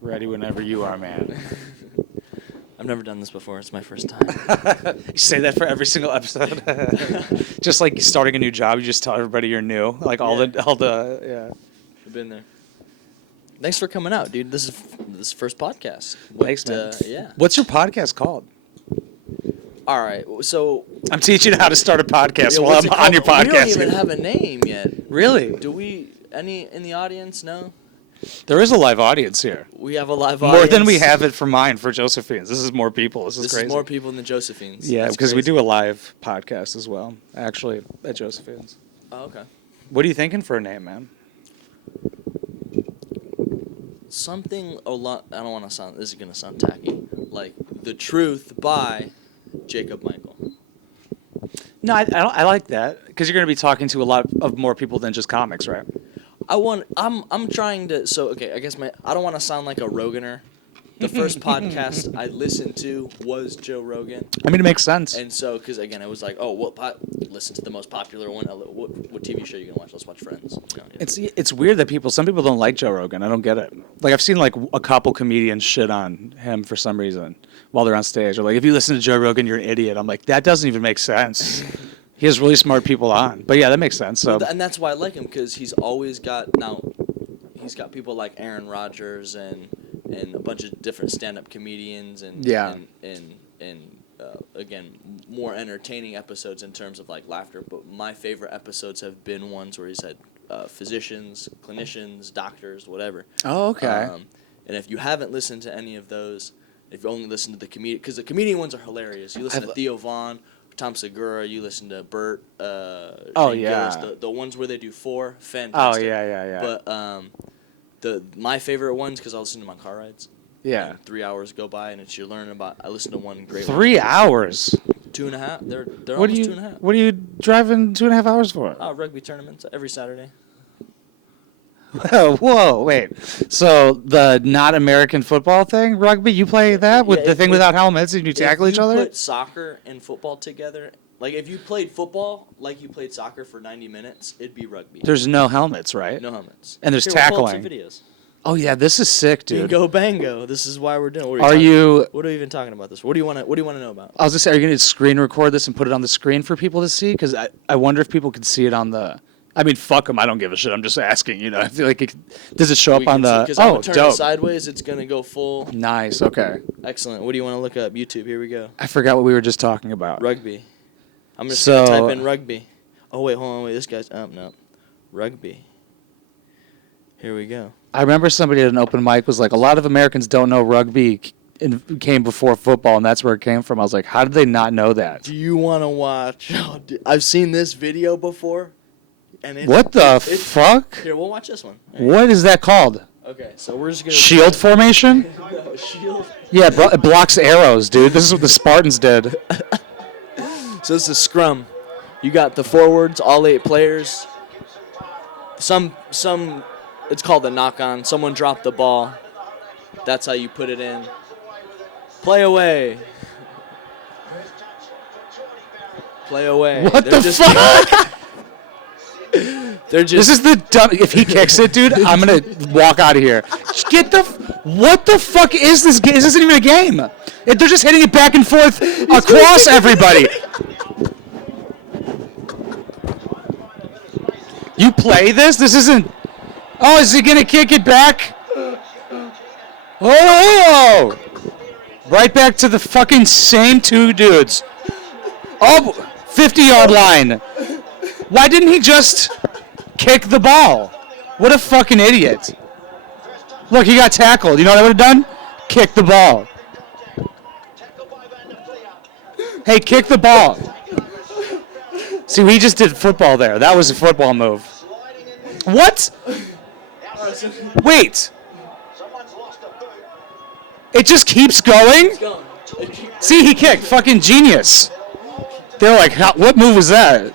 Ready whenever you are, man. I've never done this before. It's my first time. You say that for every single episode. Just like starting a new job, you just tell everybody you're new. Like all the yeah. I've been there. Thanks for coming out, dude. This is first podcast. Thanks, man. Yeah. What's your podcast called? All right. So I'm teaching you how to start a podcast while what's I'm it on your called? podcast. We don't even have a name yet. Really? Do we? Any in the audience? No. There is a live audience here. We have a live audience. More than we have it for mine for Josephine's. This is more people. This is crazy. This is more people than Josephine's. Yeah, That's because we crazy. do a live podcast as well, actually, at Josephine's. Oh, okay. What are you thinking for a name, man? Something a lot. I don't want to sound. This is gonna sound tacky. Like The Truth by Jacob Michael. No, I like that because you're going to be talking to a lot of more people than just comics, right? I'm trying to. So okay, I guess I don't want to sound like a Roganer. The first podcast I listened to was Joe Rogan. I mean, it makes sense. And so, because again, it was like, oh, listen to the most popular one. What TV show are you gonna watch? Let's watch Friends. You know, yeah. It's weird that some people don't like Joe Rogan. I don't get it. Like I've seen like a couple comedians shit on him for some reason while they're on stage. Or like, if you listen to Joe Rogan, you're an idiot. I'm like, that doesn't even make sense. He has really smart people on. But yeah, that makes sense. So And that's why I like him, because he's always got he's got people like Aaron Rodgers and a bunch of different stand-up comedians and again, more entertaining episodes in terms of like laughter. But my favorite episodes have been ones where he's had physicians, clinicians, doctors, whatever. Oh, okay. And if you haven't listened to any of those, if you only listen to the comedian, because the comedian ones are hilarious. You listen to Theo Vaughn, Tom Segura, you listen to Bert. Shane yeah. Gillis, the ones where they do four, fantastic. Oh yeah. But my favorite ones, because I listen to my car rides. Yeah. And 3 hours go by, and you're learning about. I listened to one great. 3 hours. 2.5. They're almost 2.5. What are you driving 2.5 hours for? Rugby tournaments every Saturday. Whoa, wait. So the not American football thing, rugby, you play that with the thing without helmets and you tackle each other? If you put soccer and football together, like if you played football like you played soccer for 90 minutes, it'd be rugby. There's no helmets, right? No helmets. And there's Here, we'll pull up tackling. some videos. Oh yeah, this is sick, dude. Bingo bango. This is why we're doing. What What are we even talking about this? What do you want to know about? I was just saying, are you going to screen record this and put it on the screen for people to see? Because I wonder if people could see it on the. I mean, fuck them. I don't give a shit. I'm just asking. You know, I feel like does it show up on the? Because Oh, I'm turn dope. it sideways. It's gonna go full. Nice. Okay. Excellent. What do you want to look up? YouTube. Here we go. I forgot what we were just talking about. Rugby. I'm just gonna type in rugby. Oh wait, hold on. Wait, this guy's no. Rugby. Here we go. I remember somebody at an open mic was like, a lot of Americans don't know rugby came before football, and that's where it came from. I was like, how did they not know that? Do you want to watch? Oh, I've seen this video before. And What the fuck? Here, we'll watch this one. What is that called? Okay, so we're just gonna Shield formation? No, shield. Yeah, it blocks arrows, dude. This is what the Spartans did. So this is scrum. You got the forwards, all 8 players. Some. It's called the knock-on. Someone dropped the ball. That's how you put it in. Play away. Play away. What the fuck? They're just. This is the dumb. If he kicks it, dude, I'm gonna walk out of here. Get the. What the fuck is this? This isn't even a game. They're just hitting it back and forth across everybody. You play this? This isn't. Oh, is he gonna kick it back? Oh! Right back to the fucking same 2 dudes. Oh, 50-yard line. Why didn't he just kick the ball? What a fucking idiot. Look, he got tackled. You know what I would have done? Kick the ball. Hey, kick the ball. See, we just did football there. That was a football move. What? Wait. It just keeps going? See, he kicked. Fucking genius. They're like, what move was that?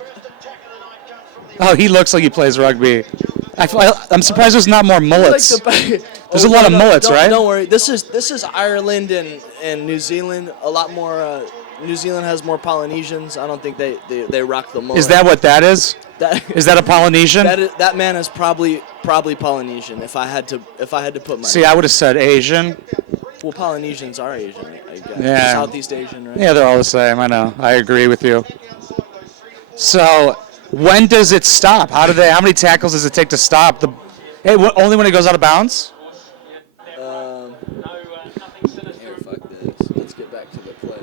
Oh, he looks like he plays rugby. I'm surprised there's not more mullets. There's a lot of mullets, right? Don't worry. This is Ireland and New Zealand. A lot more. New Zealand has more Polynesians. I don't think they rock the mullet. Is that what that is? Is that a Polynesian? That man is probably Polynesian. If I had to put my. See, I would have said Asian. Well, Polynesians are Asian, I guess. Yeah. Southeast Asian, right? Yeah, they're all the same. I know. I agree with you. So, when does it stop? How many tackles does it take to stop the? Hey, only when it goes out of bounds? Here, fuck this. Let's get back to the play.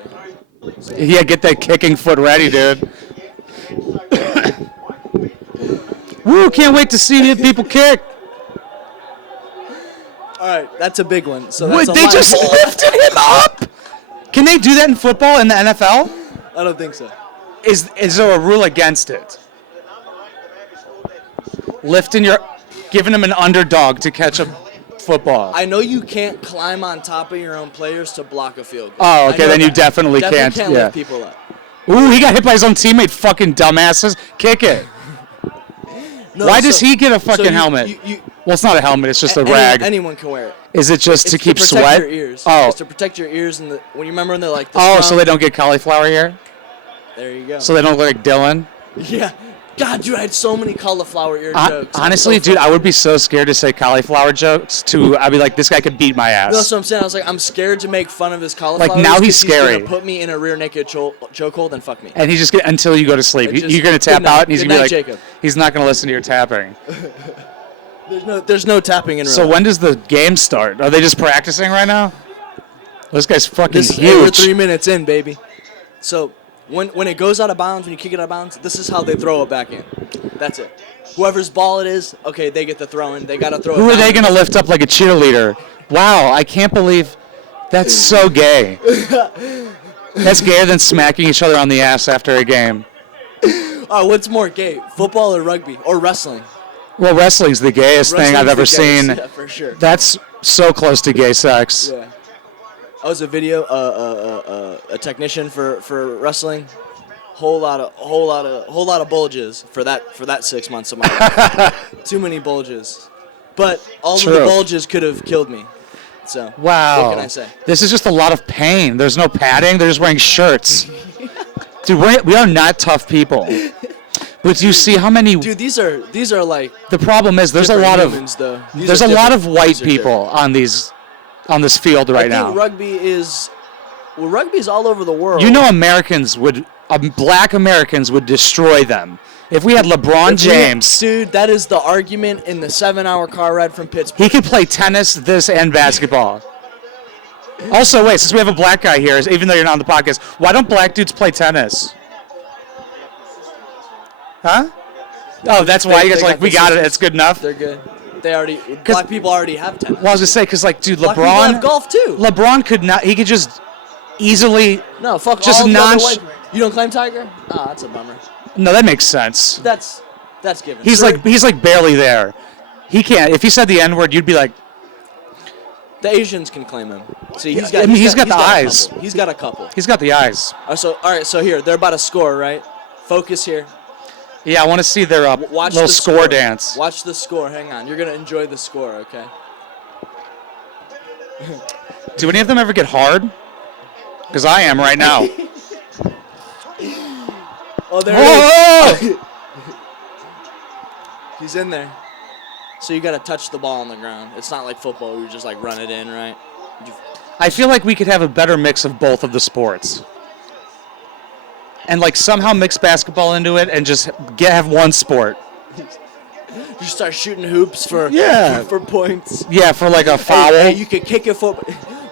Yeah, get that kicking foot ready, dude. Woo! Can't wait to see people kick. All right, that's a big one. So Wait, that's they just lifted him up. Can they do that in football in the NFL? I don't think so. Is there a rule against it? Giving him an underdog to catch a football. I know you can't climb on top of your own players to block a field goal. Oh, okay, then you definitely can't. Can't lift people up. Ooh, he got hit by his own teammate. Fucking dumbasses. Kick it. No, Why does he get a fucking helmet? Well, it's not a helmet. It's just a rag. Anyone can wear it. Is it just to keep protect sweat? Your ears. Oh. It's to protect your ears and when you remember when they're like. So they don't get cauliflower ear. There you go. So they don't look like Dylan. Yeah. God, dude, I had so many cauliflower ear jokes. Honestly, dude, I would be so scared to say cauliflower jokes. I'd be like, this guy could beat my ass. No, that's what I'm saying. I was like, I'm scared to make fun of his cauliflower. Like, now he's scary. He's gonna put me in a rear naked chokehold and fuck me. And he's just until you go to sleep. You're gonna tap out, and he's gonna be like, Jacob. He's not gonna listen to your tapping. There's no tapping in real So life. when does the game start? Are they just practicing right now? This guy's fucking This is huge. over 3 minutes in, baby. So when it goes out of bounds, when you kick it out of bounds, this is how they throw it back in. That's it. Whoever's ball it is, okay, they get the throw in. They got to throw it. Who are they going to lift up like a cheerleader? Wow, I can't believe that's so gay. That's gayer than smacking each other on the ass after a game. Oh, what's more gay, football or rugby or wrestling? Well, wrestling's the gayest thing I've ever seen. Yeah, for sure. That's so close to gay sex. Yeah. I was a technician for wrestling. Whole lot of bulges for that 6 months of my life. Too many bulges, but all of the bulges could have killed me. So wow, what can I say? This is just a lot of pain. There's no padding. They're just wearing shirts. Dude, we are not tough people. But you see how many? Dude, these are like. The problem is there's a lot of humans, there's a lot of white people on this field right now. I think rugby's all over the world. You know, black Americans would destroy them. If we had LeBron James. Dude, that is the argument in the 7-hour car ride from Pittsburgh. He could play tennis, and basketball. Also, wait, since we have a black guy here, even though you're not on the podcast, why don't black dudes play tennis? Huh? Oh, that's why you guys are like, we got it, it's good enough? They're good. Black people already have tennis. Well, I was going to say, because, like, dude, black people have golf, too. LeBron could not, he could just easily. No, fuck just all the other white. You don't claim Tiger? Oh, that's a bummer. No, that makes sense. That's given. He's like barely there. He can't. If he said the N-word, you'd be like. The Asians can claim him. See, he's got the eyes. He's got a couple. He's got the eyes. All right, so here they're about to score, right? Focus here. Yeah, I want to see their little score dance. Watch the score. Hang on, you're gonna enjoy the score, okay? Do any of them ever get hard? Because I am right now. Oh, there he is. He's in there. So you got to touch the ball on the ground. It's not like football where you just like run it in, right? I feel like we could have a better mix of both of the sports. And like somehow mix basketball into it and just have one sport. You start shooting hoops for points. Yeah, for like a foul. Hey, you can kick it for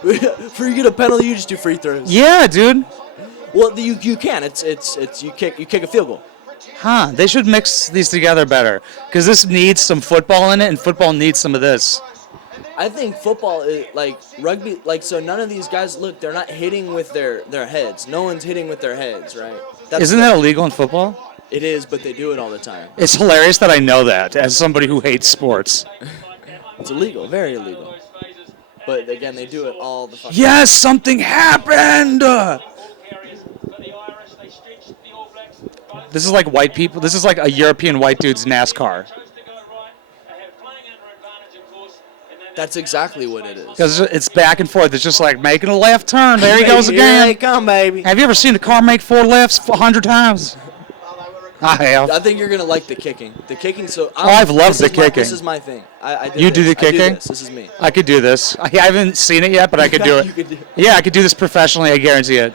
you get a penalty, you just do free throws. Yeah, dude. Well, you can. It's you kick a field goal. Huh? They should mix these together better because this needs some football in it, and football needs some of this. I think football is like rugby. Like so, none of these guys they're not hitting with their heads. No one's hitting with their heads, right? Isn't that illegal in football? It is, but they do it all the time. It's hilarious that I know that as somebody who hates sports. It's illegal, very illegal. But again, they do it all the fucking time. Yes, something happened! This is like white people. This is like a European white dude's NASCAR. That's exactly what it is. Because it's back and forth. It's just like making a left turn. There he goes again. Here they come, baby. Have you ever seen a car make 4 lefts 100 times? I have. I think you're gonna like the kicking. The kicking. So I've loved the kicking. This is my thing. I did You do this. the kicking? This is me. I could do this. I haven't seen it yet, but I could do it. You could do it. Yeah, I could do this professionally. I guarantee it.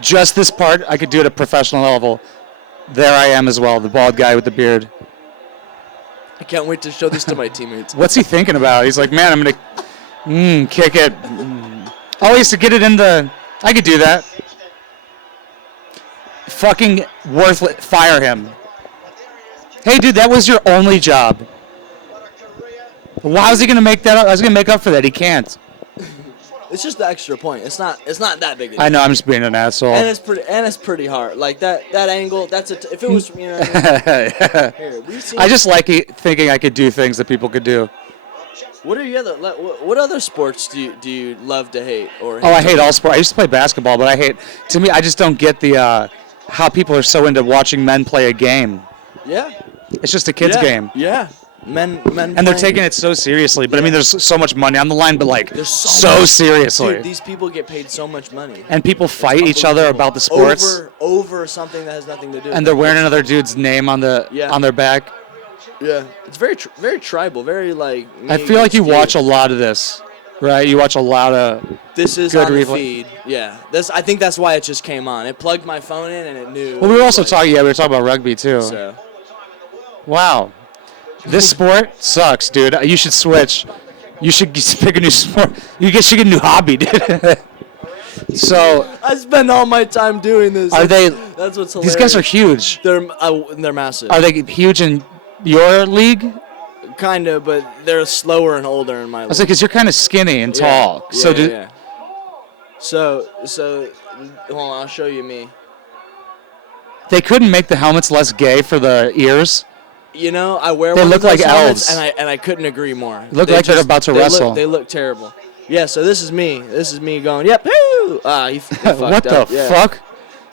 Just this part, I could do it at professional level. There I am as well, the bald guy with the beard. I can't wait to show this to my teammates. What's he thinking about? He's like, man, I'm gonna kick it. Oh, he has to get it in the. I could do that. Fucking worthless. Fire him. Hey, dude, that was your only job. Why was he gonna make that up? I was gonna make up for that. He can't. It's just the extra point. It's not that big. I know. I'm just being an asshole. And it's pretty hard. Like that angle. If it was, you know. Here, I just like thinking I could do things that people could do. What other sports do you love to hate or? I hate all sports. I used to play basketball, but to me, I just don't get the how people are so into watching men play a game. Yeah. It's just a kid's game. Yeah. Men. And they're taking it so seriously. But I mean, there's so much money on the line, but like so seriously. Dude, these people get paid so much money. And people fight each other about the sports. Over something that has nothing to do. And they're wearing another dude's name on their back. Yeah. It's very tribal. Very like. I feel like you watch a lot of this, right? You watch a lot of. This is good on the replay. feed. Yeah. I think that's why it just came on. It plugged my phone in and it knew. Well, we were also talking. Yeah, we were talking about rugby too. So. Wow. This sport sucks, dude. You should switch. You should pick a new sport. You should get a new hobby, dude. So. I spend all my time doing this. Are they? That's what's hilarious. These guys are huge. They're massive. Are they huge in your league? Kind of, but they're slower and older in my league. I was like, because you're kind of skinny and tall. So, hold on, I'll show you me. They couldn't make the helmets less gay for the ears. You know, I wear They one look of those like helmets, elves. and I couldn't agree more. Look like they're about to wrestle. They look terrible. Yeah, so this is me. This is me going, yep, woo! He fucked what up. the fuck?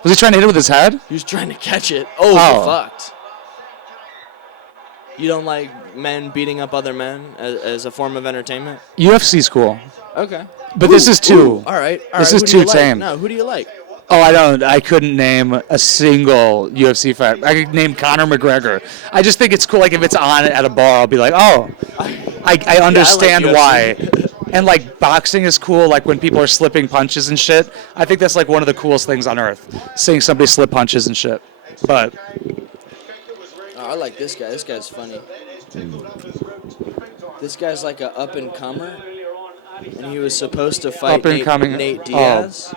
Was he trying to hit it with his head? He was trying to catch it. Oh, he fucked. You don't like men beating up other men as a form of entertainment? UFC's cool. Okay. But this is too. All right. This is too tame. No, who do you like? Oh, I couldn't name a single UFC fighter. I could name Conor McGregor. I just think it's cool. Like if it's on at a bar, I'll be like, oh, I understand why. And like boxing is cool. Like when people are slipping punches and shit. I think that's like one of the coolest things on earth. Seeing somebody slip punches and shit. But I like this guy. This guy's funny. This guy's like a up and comer, and he was supposed to fight Nate Diaz.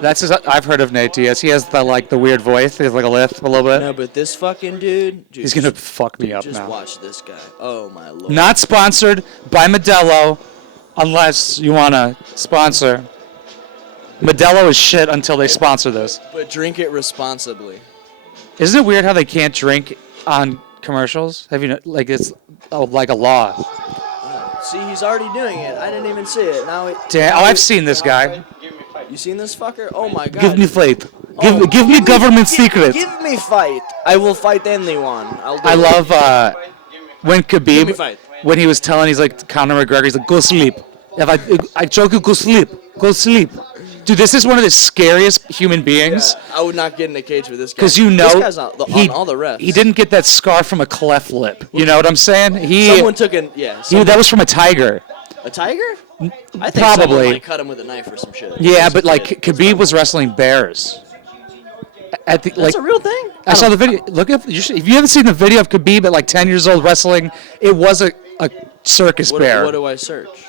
That's I've heard of Nate Diaz. He has the weird voice. He has like a lisp a little bit. No, but this fucking dude he's gonna fuck me up now. Just watch this guy. Oh my lord. Not sponsored by Modelo, unless you wanna sponsor. Modelo is shit until they sponsor this. But drink it responsibly. Isn't it weird how they can't drink on commercials? Have you it's like a law? See, he's already doing it. I didn't even see it. I've seen this guy. You seen this fucker? Oh my god. Give me fight. Give me government secret. Give me fight. I will fight anyone. I love when Khabib, when he was telling, he's like Conor McGregor, he's like, go sleep. If I choke you, go sleep. Go sleep. Dude, this is one of the scariest human beings. Yeah, I would not get in a cage with this guy. Because this guy's on all the refs. He didn't get that scar from a cleft lip. You know what I'm saying? Someone took that was from a tiger. A tiger? I think Probably. someone cut him with a knife or some shit. Yeah, but like Khabib was wrestling bears. That's a real thing? I saw the video. If you haven't seen the video of Khabib at like 10 years old wrestling, it was a circus bear. What do I search?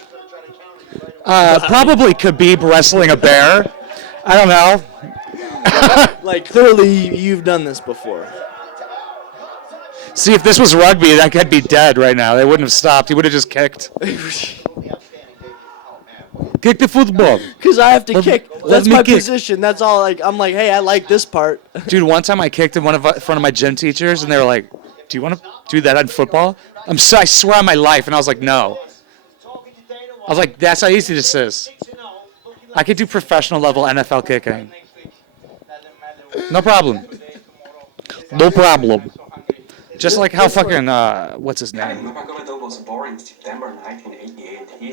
Probably Khabib wrestling a bear. I don't know. Like, clearly you've done this before. See, if this was rugby, that guy'd be dead right now. They wouldn't have stopped. He would have just kicked. Kick the football. Because I have to kick. That's my position. That's all. Like I'm like, hey, I like this part. Dude, one time I kicked in front of my gym teachers, and they were like, do you want to do that on football? I swear on my life. And I was like, no. I was like, that's how easy this is. I could do professional level NFL kicking. No problem. No problem. Just like how fucking, what's his name?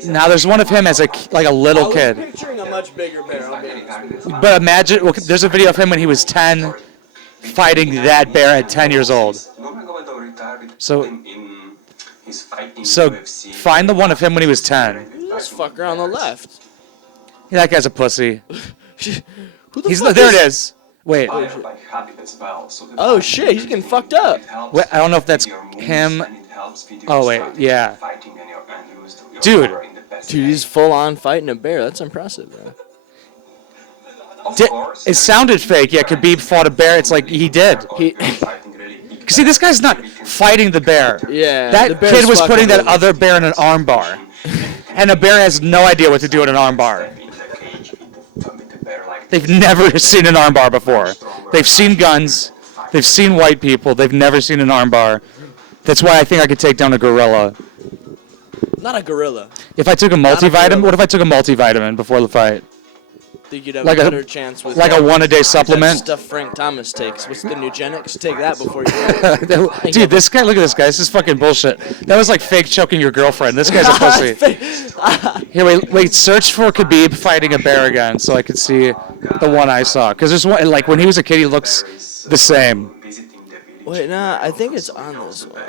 Now there's one of him as a little kid. I was picturing a much bigger bear, I'll be honest with you. But imagine, there's a video of him when he was 10, fighting that bear at 10 years old. So find the one of him when he was 10. This fucker on the left. Yeah, that guy's a pussy. Who the He's fuck there. is... It is. Wait. Oh shit, he's getting fucked up. Wait, I don't know if that's him. Oh wait, yeah. Dude, he's full on fighting a bear. That's impressive, man. It sounded fake. Yeah, Khabib fought a bear. It's like he did. See, this guy's not fighting the bear. Yeah. That kid was putting that other bear in an arm bar. And a bear has no idea what to do in an arm bar. They've never seen an arm bar before. They've seen guns. They've seen white people. They've never seen an arm bar. That's why I think I could take down a gorilla. Not a gorilla. If I took a multivitamin, what if I took a multivitamin before the fight? Think you'd have Like a a- better chance with Like a one-a-day that supplement? stuff Frank Thomas takes. What's the Nugenics? Take that before you. Dude, this guy, look at this guy. This is fucking bullshit. That was like fake choking your girlfriend. This guy's a pussy. Here, wait, search for Khabib fighting a bear again so I could see the one I saw. Because there's one, like, when he was a kid, he looks the same. Wait, nah, I think it's on this one.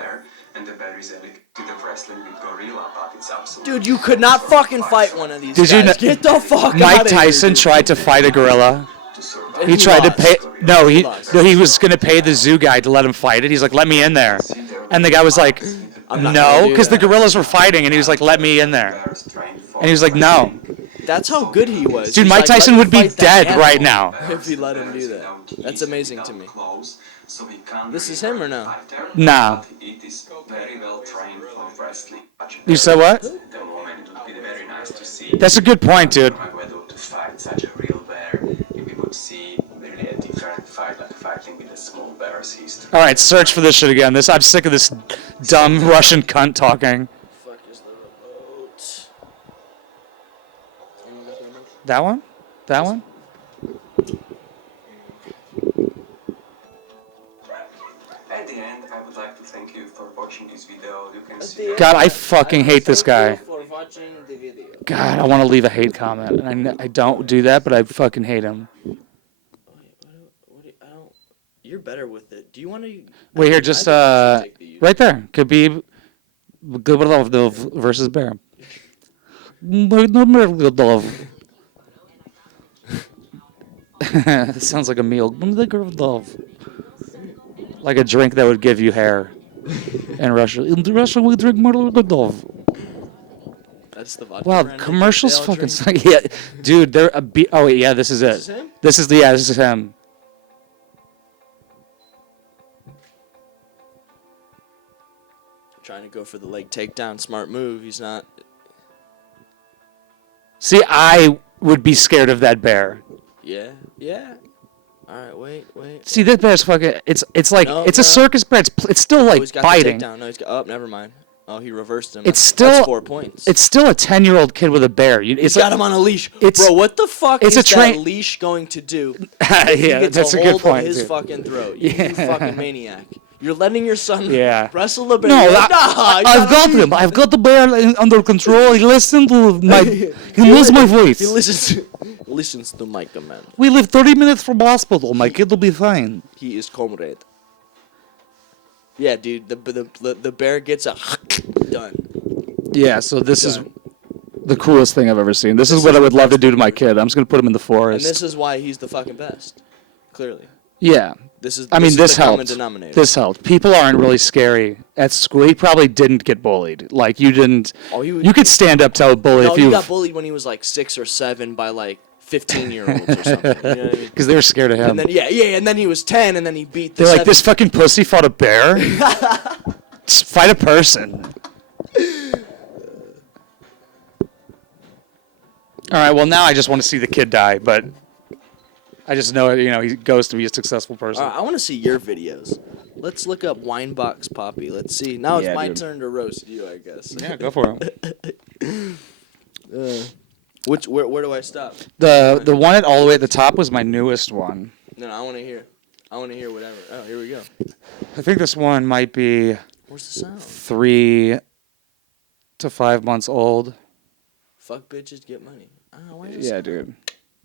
Dude, you could not fucking fight one of these Did guys. you know, Get the fuck Mike out of Tyson here, dude. tried to fight a gorilla. And He tried to lost. pay. No, he lost. no, he was gonna pay the zoo guy to let him fight it. He's like, "Let me in there," and the guy was like, I'm not "No," gonna do because the that. gorillas were fighting, and he was like, "Let me in there," and he was like, "No." That's how good he was. Dude, He's Mike like, let Tyson me would be fight that dead animal right now. if he let him do that. That's amazing to me. This is him or no? Nah. You said what? That's a good point, dude. All right, search for this shit again. I'm sick of this dumb Russian cunt talking. Fuck is the boat? That one? That one? At the end, I would like to thank you for watching this video. You can see God, I fucking hate this guy. For watching the video. God, I want to leave a hate comment. And I don't do that, but I fucking hate him. I don't. You're better with it. Do you want to? Wait here, just right there. Khabib versus Bear. It sounds like a meal. Like a drink that would give you hair. In Russia. In Russia, we drink Murgoldov. That's the vodka. Wow, brand commercials they all fucking drink. suck. Yeah, dude, they're a oh wait, yeah, this is it. This is him? This is him. Trying to go for the leg takedown. Smart move. He's not. See, I would be scared of that bear. Yeah. Yeah. All right. Wait. See, that bear's fucking. It's like No, it's a no. circus bear. It's still Oh, like he's got biting. the takedown. No, he's got. Oh, never mind. Oh, he reversed him. It's That's still 4 points. It's still a 10-year-old kid with a bear. He's got him on a leash. it's- Bro, what the fuck it's is a train- that leash going to do? If he Yeah, gets that's a a good hold point. of his dude. fucking throat. You Yeah. fucking maniac. You're letting your son Yeah. wrestle a bear. No, You're like, nah, I've got him. I've got the bear under control. He listens to my. He knows my voice. He listens to my command. We live 30 minutes from hospital. My kid will be fine. He is comrade. Yeah, dude. The bear gets a done. Yeah, so this is Done. the coolest thing I've ever seen. This is what I would love to do to my kid. I'm just gonna put him in the And forest. this is why he's the fucking best. Clearly. Yeah. This is. I mean, is this the common helped. denominator. This helped. People aren't really scary at school. He probably didn't get bullied. Like you didn't. Oh, he would- You could stand up to a bully No, if he you. got bullied when he was like 6 or 7 by like 15-year-olds or something. You know what I mean? Because they were scared of him. And then and then he was 10, and then he beat the. They're like, this 7 fucking pussy fought a bear. Just fight a person. All right. Well, now I just want to see the kid die, but I just know he goes to be a successful person. All right, I want to see your videos. Let's look up Winebox Poppy. Let's see. Now it's Yeah, my dude. turn to roast you, I guess. Yeah, go for it. Where do I stop? The one at all the way at the top was my newest one. No, I want to hear. I want to hear whatever. Oh, here we go. I think this one might be Where's the sound? 3 to 5 months old. Fuck bitches, get money. Why is Yeah, dude.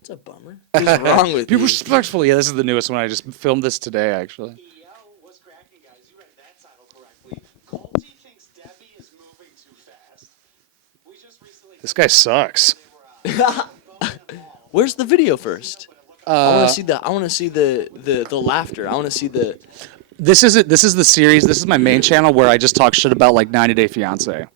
It's a bummer. What's wrong with Be you? respectful. Yeah, this is the newest one. I just filmed this today, actually. Yo, what's cracking, guys? You read that title correctly. Colty thinks Debbie is moving too fast. We just recently This guy sucks. Where's the video first? I want to see the. I want to see the laughter. I want to see the. This is it. This is the series. This is my main channel where I just talk shit about like 90 Day Fiance.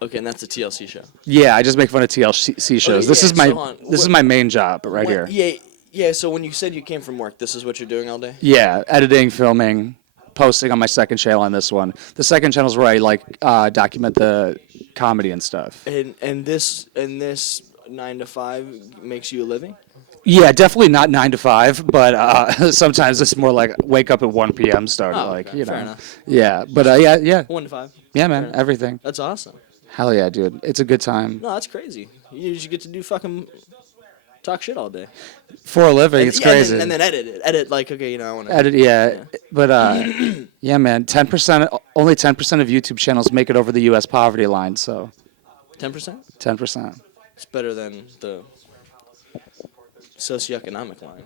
Okay, and that's a TLC show. Yeah, I just make fun of TLC shows. yeah, This is my so hold on. this is my main job right When- here. Yeah. So when you said you came from work, this is what you're doing all day. Yeah, editing, filming, posting on my second channel on this one. The second channel is where I like document the comedy and stuff. And this 9 to 5 makes you a living. Yeah, definitely not 9 to 5, but sometimes it's more like wake up at 1 p.m. start, Oh, like okay, you fair know. enough. Yeah, but yeah, 1 to 5. yeah, man, enough. everything. That's awesome. Hell yeah, dude, it's a good time No, that's crazy. You just get to do fucking talk shit all day. for a living. It's Yeah, crazy. And then edit it. Edit like okay, I want to. Edit, yeah. But yeah, man, 10%, only 10% of YouTube channels make it over the U.S. poverty line, so 10%. 10%. It's better than the socioeconomic line.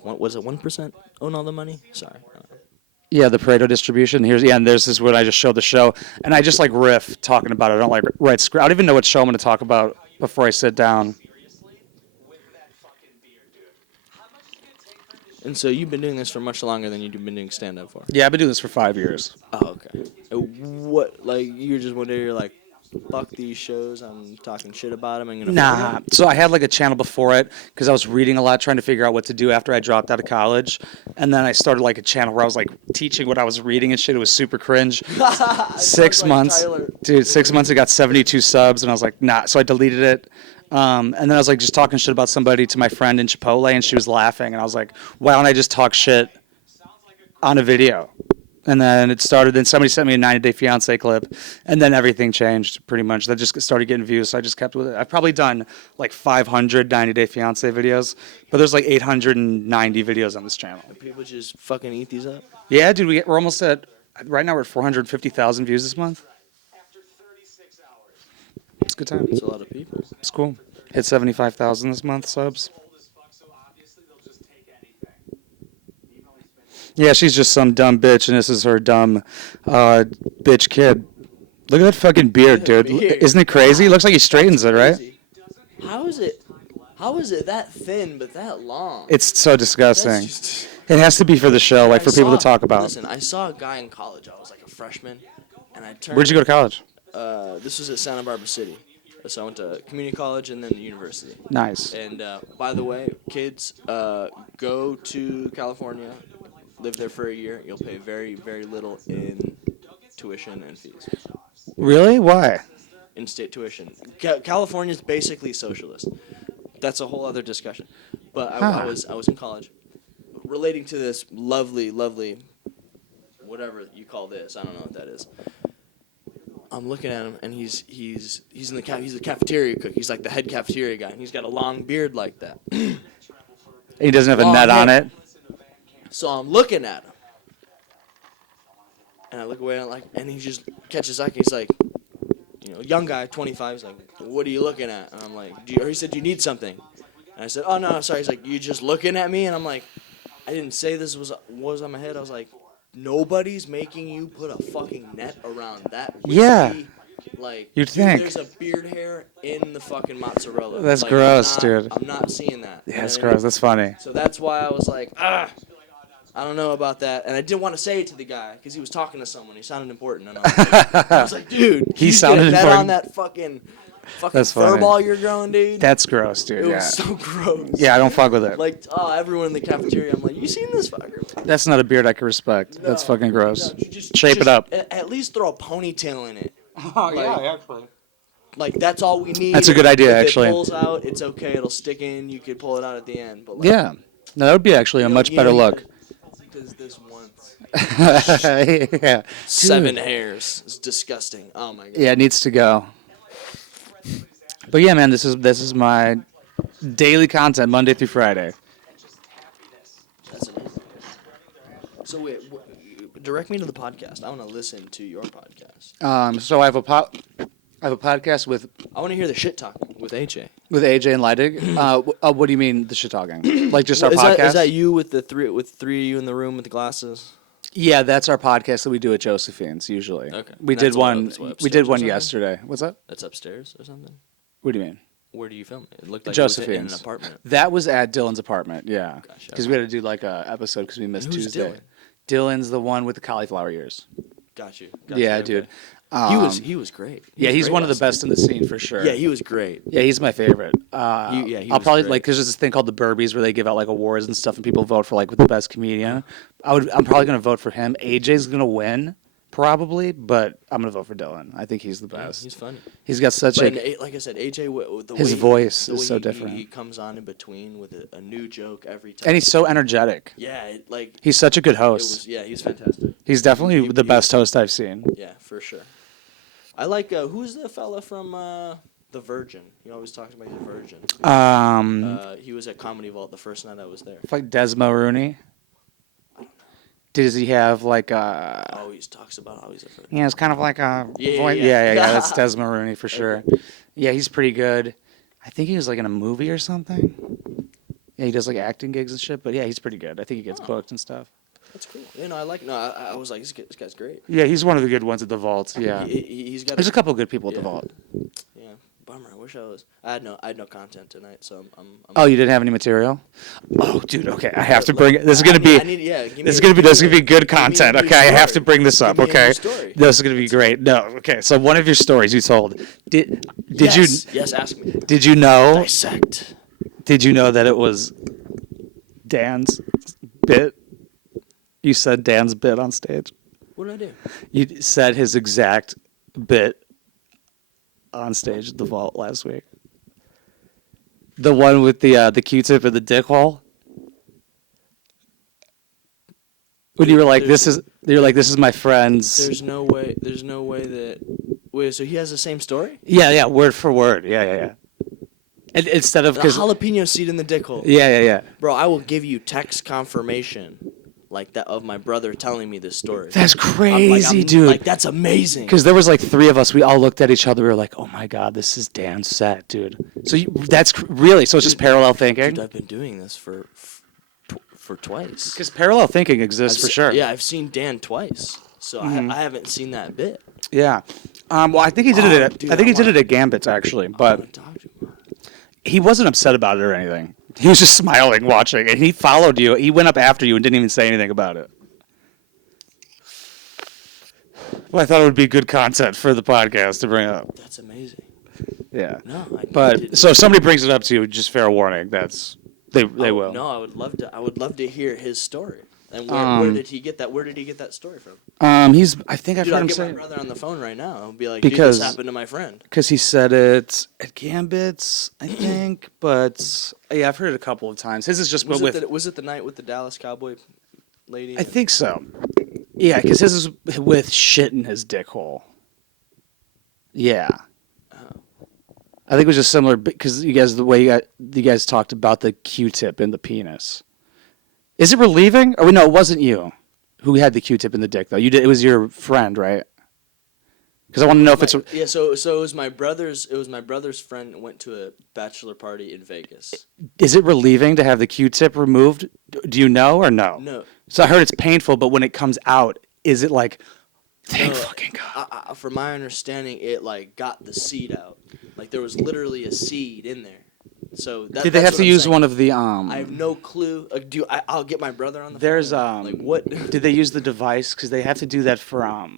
What was it? 1% own all the money. Sorry. Yeah, the Pareto distribution. And there's this where I just show the show, and I just like riff talking about it. I don't like write script. I don't even know what show I'm going to talk about before I sit down. And so you've been doing this for much longer than you've been doing stand-up for. Yeah, I've been doing this for 5 years. Oh, okay. What? Like you're just one day you're like, fuck these shows. I'm talking shit about them. I'm gonna. Nah. So I had like a channel before it because I was reading a lot, trying to figure out what to do after I dropped out of college, and then I started like a channel where I was like teaching what I was reading and shit. It was super cringe. 6 like months, Tyler. dude. 6 months. It got 72 subs, and I was like, nah. So I deleted it. And then I was like just talking shit about somebody to my friend in Chipotle, and she was laughing, and I was like, why don't I just talk shit on a video? And then it started. Then somebody sent me a 90 Day Fiance clip, and then everything changed pretty much. That just started getting views, so I just kept with it. I've probably done like 500 90 Day Fiance videos, but there's like 890 videos on this channel. People just fucking eat these up. Yeah, dude, we're almost at right now. We're at 450,000 views this month. It's a good time. It's a lot of people. It's cool. Hit 75,000 this month subs. Yeah, she's just some dumb bitch, and this is her dumb bitch kid. Look at that fucking beard, dude. Beard. Isn't it crazy? It looks like he straightens it, right? How is it? How is it that thin but that long? It's so disgusting. That's just- It has to be for the show, like for people to talk about. Listen, I saw a guy in college. I was like a freshman, and I turned. Where'd you go to college? This was at Santa Barbara City. So I went to community college and then university. Nice. And by the way, kids, go to California, live there for a year. You'll pay very, very little in tuition and fees. Really? Why? In-state tuition. California's basically socialist. That's a whole other discussion. But I was in college, relating to this lovely, whatever you call this. I don't know what that is. I'm looking at him, and he's in the he's the cafeteria cook. He's like the head cafeteria guy, and he's got a long beard like that. He doesn't have a Long net on hair. it. So I'm looking at him, and I look away, and he just catches eye. He's like, young guy, 25. He's like, "What are you looking at?" And I'm like, he said, "Do you need something?" And I said, "Oh no, sorry." He's like, "You just looking at me?" And I'm like, I didn't say this was on my head. I was like, nobody's making you put a fucking net around that. Yeah. Like, You'd dude, think. there's a beard hair in the fucking mozzarella. That's Like, gross, I'm not, dude. I'm not seeing that. Yeah, You it's know what I mean? gross. That's funny. So that's why I was like, I don't know about that. And I didn't want to say it to the guy because he was talking to someone. He sounded important. And I was like, dude, He you sounded get that important. on that fucking That's fur funny. ball you're growing, dude. That's gross, dude. It Yeah. was so gross. Yeah, I don't fuck with it. Like, everyone in the cafeteria, I'm like, you seen this fucker? That's not a beard I can respect. That's No, fucking gross. no, you just- Shape it up. At least throw a ponytail in it. Oh, yeah, actually. Like, that's all we need. That's a good idea, If actually. It pulls out, it's okay. It'll stick in. You could pull it out at the end. But like, Yeah. No, that would be actually a much better look. Does this once. Yeah. 7 hairs. It's disgusting. Oh my god. Yeah, it needs to go. But yeah, man, this is my daily content, Monday through Friday. That's amazing. So wait, direct me to the podcast. I want to listen to your podcast. So I have a podcast with I want to hear the shit talking with AJ. With AJ and Leidig? What do you mean the shit talking? Like just our Is podcast? that you with the three of you in the room with the glasses? Yeah, that's our podcast that we do at Josephine's usually. Okay. We And did that's what- one. that's what, We upstairs did or one something? yesterday. What's that? That's upstairs or something. What do you mean? Where do you film it? It looked like it was in an Josephine's apartment. That was at Dylan's apartment. Yeah, Gotcha. because we had to do like a episode because we missed Who's Tuesday. Dylan? Dylan's the one with the cauliflower ears. Got you. Yeah, okay. dude. He was great. He Yeah, was he's great one of the last best in the scene for sure. night. Yeah, he was great. Yeah, he's my favorite. He I'll was probably great. like there's this thing called the Burbies where they give out like awards and stuff, and people vote for like the best comedian. I'm probably gonna vote for him. AJ's gonna win probably, but I'm gonna vote for Dylan. I think he's the Yeah, best. he's funny. He's got such But a like I said, AJ, the his way voice the is way so he- different. He comes on in between with a new joke every time. and he's so energetic. Yeah, He's such a good it host. was. Yeah, he's fantastic. He's definitely he- the he- best host I've seen. Yeah, for sure. I like who's the fella from The Virgin? He always talks about he's a virgin. He was at Comedy Vault the first night I was there. Like Desmo Rooney. Does he have like Always talks about how he's a virgin. Yeah, it's kind of like a Yeah, voice. yeah. Yeah. That's Desmo Rooney for sure. Yeah, he's pretty good. I think he was like in a movie or something. Yeah, he does like acting gigs and shit. But yeah, he's pretty good. I think he gets booked and stuff. That's cool. You know, I like. No, I was like, this guy's great. Yeah, he's one of the good ones at the vault. Yeah, He's got. there's a couple of good people at the Yeah. vault. Yeah, bummer. I wish I was. I had no content tonight, so I'm Oh, you didn't have any material? Oh, dude. Okay, I have to bring it. This is gonna be. I need, yeah, give me This is a- gonna be. give This is me gonna be good a- give me a content. new Okay, I have to story. bring this up. Give me a new Okay, story. this is gonna be great. No, okay. So one of your stories you told. Did Yes, yes, ask me. Did you know? Dissect. Did you know that it was Dan's bit? You said Dan's bit on stage. What did I do? You said his exact bit on stage at the vault last week. The one with the Q-tip and the dick hole. When you were like, "This is my friend's." There's no way. There's no way that. Wait, so he has the same story? Yeah, word for word. Yeah. And instead of The because jalapeno seed in the dick hole. yeah. Bro, I will give you text confirmation, like that of my brother telling me this story. That's crazy, I'm dude. Like that's amazing. Because there was like three of us, we all looked at each other. We were like, "Oh my god, this is Dan's set, dude." So really, so it's just parallel thinking. Dude, I've been doing this for twice. Because parallel thinking exists for sure. Yeah, I've seen Dan twice, so I haven't seen that bit. Yeah. Well, I think he did it. Dude, I think he I did wanna- it at Gambit's actually, I but wanna talk to him about it. he wasn't upset about it or anything. He was just smiling, watching, and he followed you. He went up after you and didn't even say anything about it. Well, I thought it would be good content for the podcast to bring up. That's amazing. Yeah. No, I But didn't. so if somebody brings it up to you, just fair warning. They will. No, I would love to hear his story. And where did he get that? Where did he get that story from? I think I've Dude, heard I'll him get my say brother on the phone right now. I'll be like, Because- dude, this happened to my friend. because he said it at Gambit's, I think. But yeah, I've heard it a couple of times. His is just Was with. it the night with the Dallas Cowboy lady? I think so. Yeah, because his is with shit in his dick hole. Yeah. I think it was just similar because you guys talked about the Q-tip in the penis. Is it relieving? Or no, it wasn't you who had the Q-tip in the dick though. You did. It was your friend, right? Because I want to know if it's. Yeah, so it was my brother's. It was my brother's friend went to a bachelor party in Vegas. Is it relieving to have the Q-tip removed? Do you know or no? No. So I heard it's painful, but when it comes out, is it like, thank No, fucking God? From my understanding, it like got the seed out. Like there was literally a seed in there. So Did they have that's to what I'm use saying. one of the I have no clue. I'll get my brother on the There's phone. Like what? Did they use the device? Because they have to do that for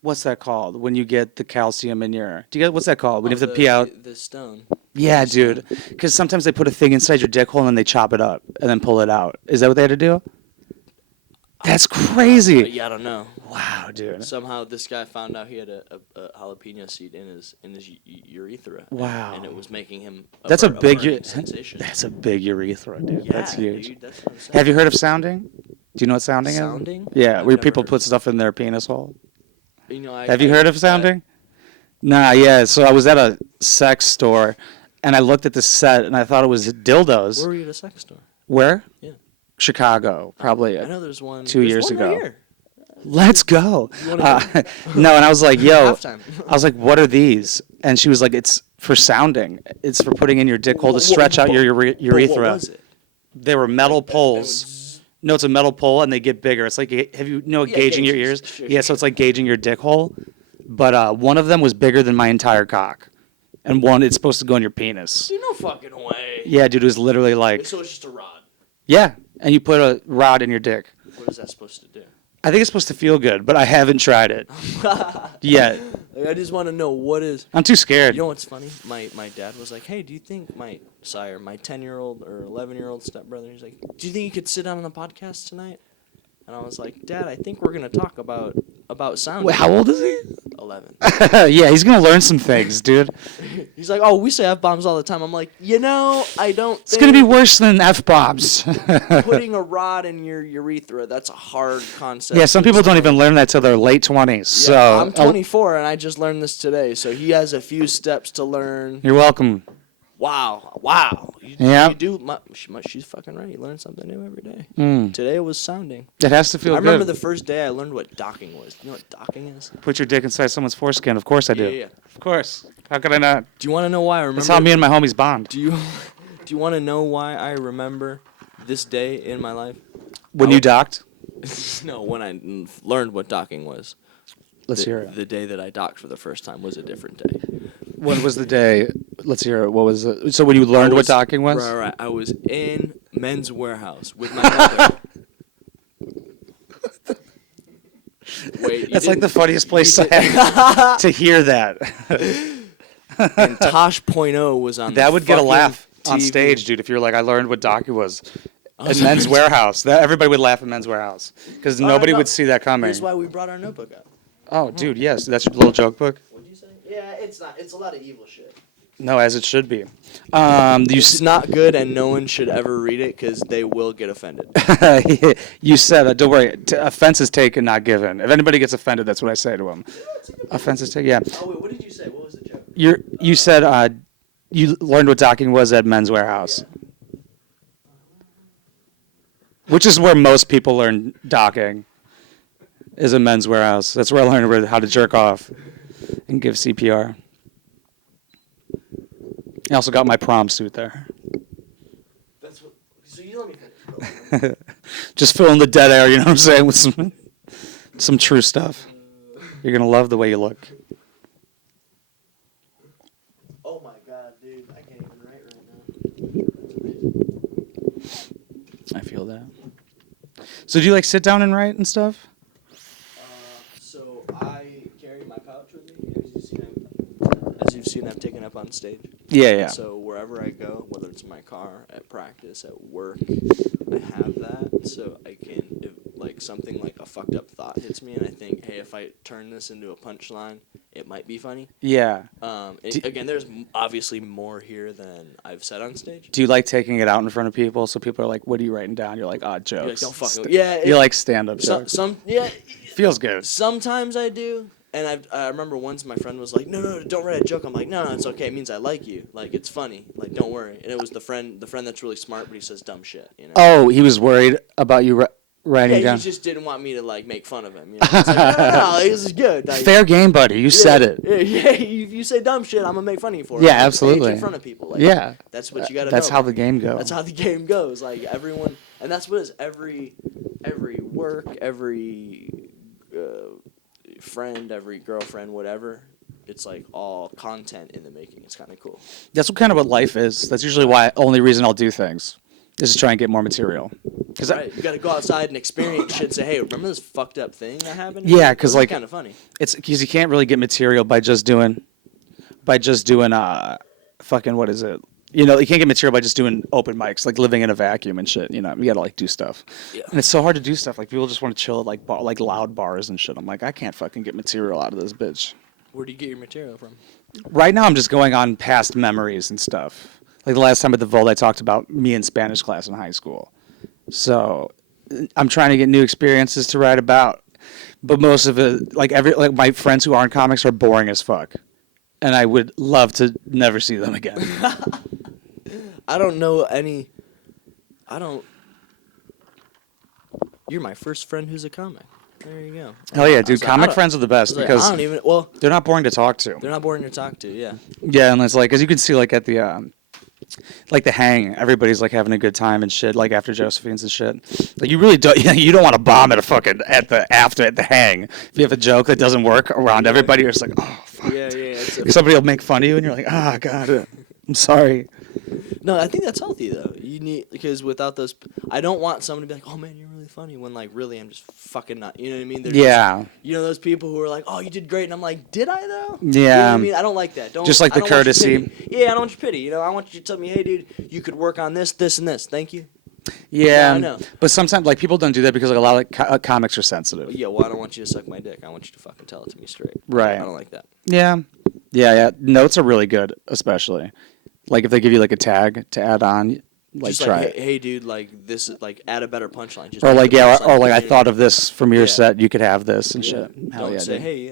what's that called? When you get the calcium in your. Do you get what's that called? When you have to pee out. The stone. Yeah, dude. Because sometimes they put a thing inside your dick hole and then they chop it up and then pull it out. Is that what they had to do? That's crazy. Yeah, I don't know. Wow, dude. Somehow this guy found out he had a jalapeno seed in his urethra. Wow. And it was making him. That's a big. burning sensation. That's a big urethra, dude. Yeah, That's huge. Dude, that's what I'm saying. Have you heard of sounding? Do you know what sounding is? Sounding? Yeah, I've where never people heard put of stuff in their penis hole. You know, Have you heard of sounding? Nah, yeah. So I was at a sex store, and I looked at the set, and I thought it was dildos. Where were you at a sex store? Where? Yeah. Chicago, probably. I know there's one. 2 there's years one ago. Right here. Let's go. You wanna No, and I was like, yo, Halftime. I was like, what are these? And she was like, it's for sounding. It's for putting in your dick hole to stretch out your urethra. What was it? They were metal Like that, poles. No, it's a metal pole, and they get bigger. It's like, have you know gauging your ears? Sure. Yeah, so it's like gauging your dick hole. But one of them was bigger than my entire cock, and one it's supposed to go in your penis. Dude, no fucking way. Yeah, dude, it was literally like, So it's just a rod. yeah, and you put a rod in your dick. What is that supposed to do? I think it's supposed to feel good, but I haven't tried it yet. Like, I just want to know what is. I'm too scared. You know what's funny? My dad was like, "Hey, do you think my 10-year-old or 11-year-old stepbrother? He's like, do you think you could sit on the podcast tonight?" And I was like, "Dad, I think we're gonna talk about sound." Wait, how old is he? 11. Yeah, he's gonna learn some things, dude. He's like, "Oh, we say f-bombs all the time." I'm like, I don't. It's gonna be worse than f-bombs. Putting a rod in your urethra. That's a hard concept. Yeah, some people don't even learn that till their late 20s. Yeah, So I'm 24 and I just learned this today. So he has a few steps to learn. You're welcome. Wow. Yeah. You do. She's fucking right. You learn something new every day. Mm. Today was sounding. It has to feel I good. remember the first day I learned what docking was. You know what docking is? Put your dick inside someone's foreskin. Of course I do. Yeah. Of course. How could I not? Do you want to know why I remember? That's how me and my homies bond. Do you want to know why I remember this day in my life? When you docked? No, when I learned what docking was. Let's hear it. The day that I docked for the first time was a different day. When was the day? Let's hear it. What was it? So when you learned what docking was? Right. I was in Men's Warehouse with my mother. Wait, That's like the funniest place to hear that. And Tosh.0 was on. That would get a fucking laugh on TV. stage, dude. If you're like, I learned what docking was at Men's Warehouse. Everybody would laugh at Men's Warehouse because nobody would see that coming. Here's why we brought our notebook up. Oh, dude, yes, that's your little joke book. What'd you say? Yeah, it's not. It's a lot of evil shit. No, as it should be. It's not good, and no one should ever read it because they will get offended. You said, don't worry, offense is taken, not given. If anybody gets offended, that's what I say to them. Offense is taken, yeah. Oh wait, what did you say? What was the joke? You said you learned what docking was at Men's Warehouse. Which is where most people learn docking, is a Men's Warehouse. That's where I learned how to jerk off and give CPR. I also got my prom suit there. That's what. So you let me finish. Just filling the dead air, you know what I'm saying, with some true stuff. You're going to love the way you look. Oh my god, dude! I can't even write right now. I feel that. So do you like sit down and write and stuff? So I carry my pouch with me, as you've seen, I've taken up on stage. Yeah. So wherever I go, whether it's in my car, at practice, at work, I have that, so I can, if like something like a fucked up thought hits me, and I think, hey, if I turn this into a punchline, it might be funny. Yeah. Again, there's obviously more here than I've said on stage. Do you like taking it out in front of people so people are like, what are you writing down? You're like, jokes. You're like, don't fucking. Yeah. You like stand-up jokes. Yeah. Feels good. Sometimes I do. And I remember once my friend was like, no, don't write a joke. I'm like, no, it's okay. It means I like you. Like, it's funny. Like, don't worry. And it was the friend that's really smart, but he says dumb shit, you know? Oh, he was worried about you writing down? He just didn't want me to, like, make fun of him. You know? It's like, no, this is good. Like, Fair game, buddy. You said it. Yeah, if you say dumb shit, I'm going to make fun of you for it. Yeah, On absolutely. stage in front of people. Like, Yeah. That's what you got to know. That's how the game goes. That's how the game goes. Like, everyone, and that's what is every work, every friend, every girlfriend, whatever. It's like all content in the making. It's kind of cool. That's what life is. That's usually only reason I'll do things is to try and get more material. Right, you got to go outside and experience shit. And say, hey, remember this fucked up thing that happened? Yeah, because like kind of funny. It's because you can't really get material by just doing fucking what is it? You know, you can't get material by just doing open mics, like living in a vacuum and shit. You know, you gotta like do stuff. Yeah. And it's so hard to do stuff. Like people just want to chill at like loud bars and shit. I'm like, I can't fucking get material out of this bitch. Where do you get your material from? Right now, I'm just going on past memories and stuff. Like the last time at the Volt, I talked about me in Spanish class in high school. So I'm trying to get new experiences to write about. But most of it, like my friends who aren't comics are boring as fuck. And I would love to never see them again. I don't know any. You're my first friend who's a comic. There you go. Hell yeah, I dude. was like, Comic friends are the best I because don't even. Well, they're not boring to talk to. they're not boring to talk to. Yeah. Yeah, and it's like, as you can see, like at the like the hang, everybody's like having a good time and shit. Like after Josephine's and shit. Like you really don't, you don't want to bomb at a fucking at the hang. If you have a joke that doesn't work around everybody, you're just like, oh fuck. Yeah. Somebody will make fun of you, and you're like, ah, God, I'm sorry. No, I think that's healthy though. You need because without those, I don't want someone to be like, "Oh man, you're really funny," when like really I'm just fucking not. You know what I mean? They're Yeah. Just, you know those people who are like, "Oh, you did great," and I'm like, "Did I though?" Yeah. You know what I mean? I don't like that. Don't Just like I the don't want your courtesy. pity. Yeah, I don't want your pity. You know, I want you to tell me, "Hey, dude, you could work on this, this, and this. Thank you." Yeah, I know. But sometimes like people don't do that because like a lot of comics are sensitive. Yeah, well, I don't want you to suck my dick. I want you to fucking tell it to me straight. Right. I don't like that. Yeah. Notes are really good, especially like if they give you like a tag to add on. Like Just try like, it. hey, dude, like this is like add a better punchline. Just Or make like the punchline or like I funny. thought of this from your Yeah. set. You could have this and shit. Hell Don't yeah, say, dude. hey,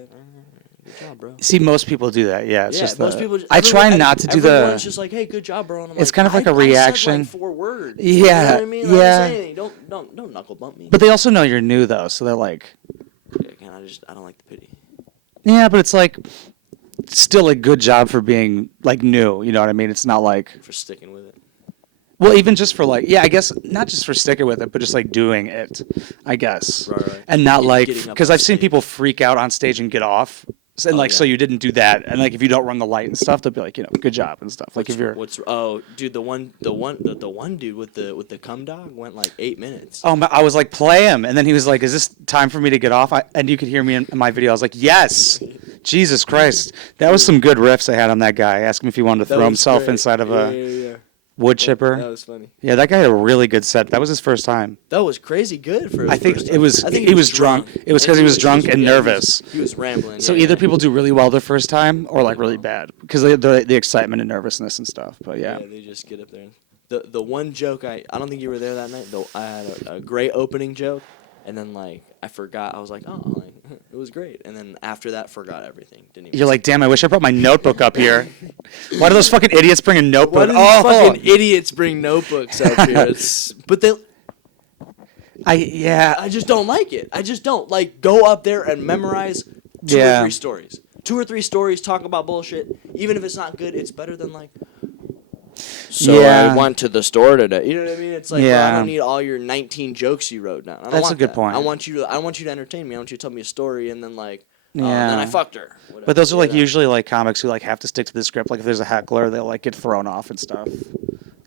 good job, bro. See, most people do that. Yeah, it's just most the, people. I try not to do Everyone's the. just like, hey, good job, bro. And I'm It's like, kind of like a I said, reaction. like 4 words. Yeah, You know what I mean? Like, yeah. I'm saying, don't knuckle bump me. But they also know you're new though, so they're like, Yeah, again, I don't like the pity. yeah, but it's like still a good job for being like new. You know what I mean? It's not like. For sticking with it. Well, even just for like, yeah, I guess not just for sticking with it, but just like doing it, I guess, Right. and not like Getting up because on I've seen stage. people freak out on stage and get off, and Oh, like so yeah. you didn't do that, and like if you don't run the light and stuff, they'll be like, good job and stuff. Like if you're, Dude, the one dude with the cum dog went like 8 minutes. I was like, play him, and then he was like, is this time for me to get off? And you could hear me in my video. I was like, yes, Jesus Christ, that was some good riffs I had on that guy. Ask him if he wanted to That throw was himself great. inside of a Yeah. wood chipper. That was funny. Yeah, that guy had a really good set. That was his first time. That was crazy good for. I think first it time. was. I think He was drunk. It was because he was drunk and yeah, nervous. He was rambling. So yeah, either yeah. people do really well their first time or like really bad because the excitement and nervousness and stuff. But yeah. They just get up there. The one joke I don't think you were there that night. Though I had a great opening joke, and then like I forgot. I was like, oh, like, it was great. And then after that, forgot everything. Didn't even. You're like, damn! I wish I brought my notebook up here. Why do those fucking idiots bring a Why notebook? do these fucking idiots bring notebooks up here? But I just don't like it. I just don't like go up there and memorize 2 or 3 stories. 2 or 3 stories, talk about bullshit. Even if it's not good, it's better than like. So Yeah. I went to the store today. You know what I mean? It's like, Yeah. bro, I don't need all your 19 jokes you wrote down. I don't That's want a good that. point. I want you to entertain me. I want you to tell me a story and then like, and Yeah. then I fucked her. Whatever, But those are like you know? usually like comics who like have to stick to the script. Like if there's a heckler, they'll like get thrown off and stuff.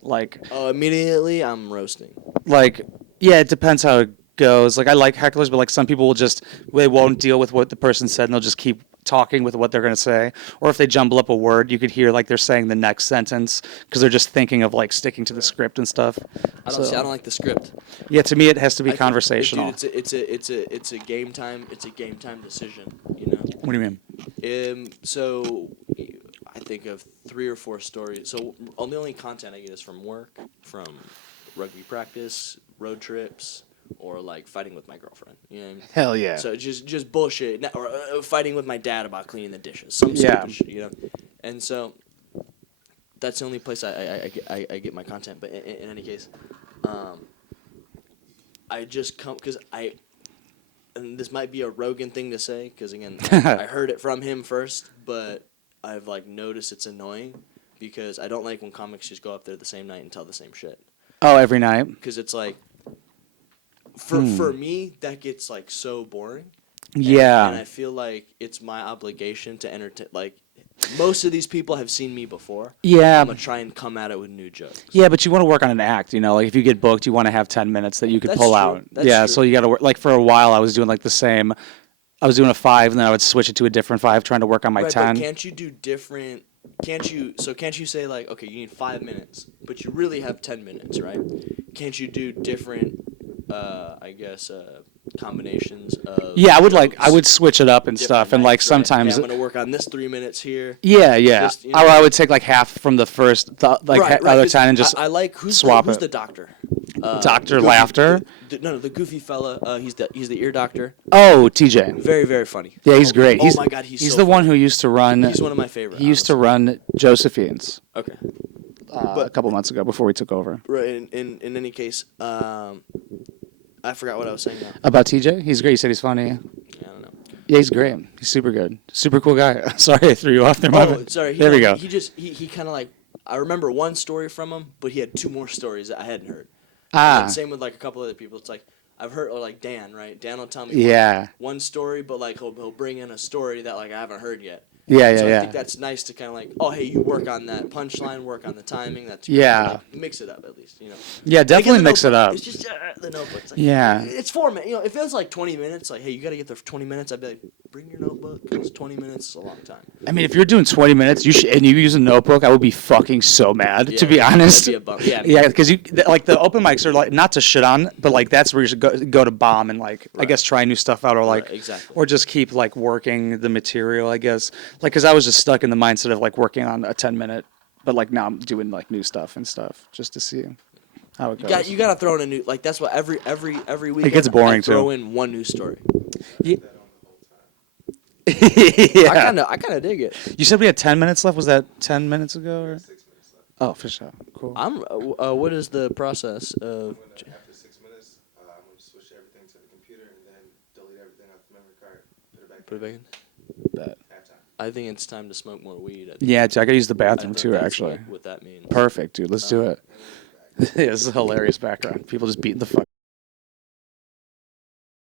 Like Oh, immediately I'm roasting. yeah, it depends how it goes. Like I like hecklers, but like some people they won't deal with what the person said and they'll just keep talking with what they're going to say. Or if they jumble up a word, you could hear like they're saying the next sentence because they're just thinking of like sticking to the script and stuff. I don't like the script. Yeah, to me it has to be I think- conversational. Dude, it's a game time. It's a game time decision. You know. What do you mean? So I think of 3 or 4 stories. So the only content I get is from work, from rugby practice, road trips, or like fighting with my girlfriend. You know what I mean? Hell yeah. So just bullshit, or fighting with my dad about cleaning the dishes. Some Yeah. stupid shit, you know. And so that's the only place I get my content. But in any case, I just come because and this might be a Rogan thing to say because again I heard it from him first, but I've like noticed it's annoying because I don't like when comics just go up there the same night and tell the same shit. Oh, every night? Because it's like for me that gets like so boring. Yeah. And I feel like it's my obligation to entertain. Like most of these people have seen me before. Yeah. I'm gonna try and come at it with new jokes. Yeah, but you want to work on an act, you know? Like if you get booked, you want to have 10 minutes that you could That's pull true. out. That's yeah, true. so you got to work. Like for a while, I was doing like the same. I was doing a 5, and then I would switch it to a different 5, trying to work on my Right, 10. but can't you do different? Can't you say like, okay, you need 5 minutes, but you really have 10 minutes, right? Can't you do different? I guess combinations of. Yeah, I jokes would switch it up and different stuff, and like nights, right? sometimes. Hey, I'm gonna work on this 3 minutes here. Yeah. Just, you Or know. I would take like half from the first, other 'cause 10 and just I like who's swap who's it. the doctor? Dr. The goofy- Laughter? No, the goofy fella. He's the ear doctor. Oh, TJ. Very, very funny. Yeah, he's great. Oh my God, he's so the one funny. who used to run. He's one of my favorite. He used to run Josephine's Okay. a couple months ago before we took over. Right. In any case, I forgot what I was saying now. About TJ? He's great. You said he's funny. Yeah, I don't know. Yeah, he's great. He's super good. Super cool guy. Sorry I threw you off there, Oh, Marvin. sorry. There we go. He kind of like, I remember one story from him, but he had 2 more stories that I hadn't heard. Ah. And same with like a couple other people. It's like I've heard, or like Dan, right? Dan will tell me Yeah. one story, but like he'll bring in a story that like I haven't heard yet. Yeah, So I yeah, think yeah. that's nice to kind of like, oh hey, you work on that punchline, work on the timing. That's great. Yeah. Like, mix it up at least, you know. Yeah, definitely The mix it Notebook, up. It's just the Notebook. It's like, Yeah. It's 4 minutes. You know, if it was like 20 minutes, like hey, you got to get there for 20 minutes. I'd be like, bring your notebook. It's 20 minutes. It's a long time. I mean, if you're doing 20 minutes, and you use a notebook, I would be fucking so mad, to be Yeah, honest. that'd be a bum. Yeah. Yeah, because like the open mics are like not to shit on, but like that's where you should go to bomb and like I Right. guess try new stuff out or like Right, exactly. or just keep like working the material. I guess like because I was just stuck in the mindset of like working on a 10-minute, but like now I'm doing like new stuff and stuff just to see how it goes. You got to throw in a new, like that's what every week. gets boring, I throw too. in one new story. yeah. I kind of dig it. You said we had 10 minutes left. Was that 10 minutes ago? Or? 6 minutes left. Oh, for sure. Cool. I'm. What is the process of? After 6 minutes, I'm going to switch everything to the computer and then delete everything off the memory card, put it back Put it back in. Bet. halftime. I think it's time to smoke more weed. Yeah, dude, I gotta use the I bathroom think too. that's Actually, what that means. perfect, dude. Let's do it. Yeah, this is a hilarious background. People just beating the fuck.